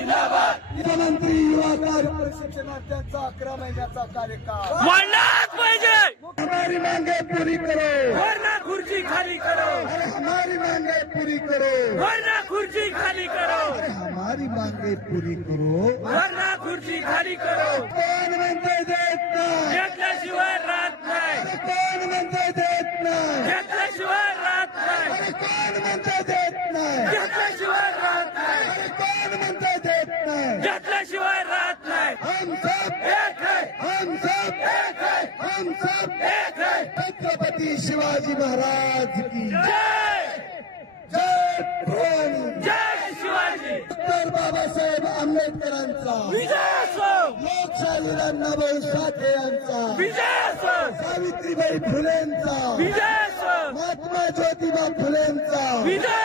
त्यानंतर युवा कार्य प्रशिक्षणात त्यांचा अकरा महिन्याचा कार्यकाळ. वाढलाच पाहिजे. हमारी मांगे पूरी करो. वरना खुर्ची खाली करो. अरे हमारी मांगे पूरी करो. वरना खुर्ची खाली करो. अरे हमारी मांगे पूरी करो. वरना खुर्ची खाली करो. कोण म्हणते देत घेतल्याशिवाय राहत नाही. कोण म्हणते देत घेतल्याशिवाय राहत नाही. कोण म्हणते घेतल्याशिवाय राहत नाही. कोण म्हणते देत नाही घेतल्याशिवाय राहत नाही. हम सब एक है हम सब एक है हम सब एक है छत्रपती शिवाजी महाराज की जय. जय. भवानी. जय शिवाजी. डॉक्टर बाबासाहेब आंबेडकरांचा. विजय असो लोकशाहीला अण्णाभाऊ साठे यांचा विजय असो सावित्रीबाई फुलेंचा. विजय असो महात्मा ज्योतिबा फुलेंचा. विजय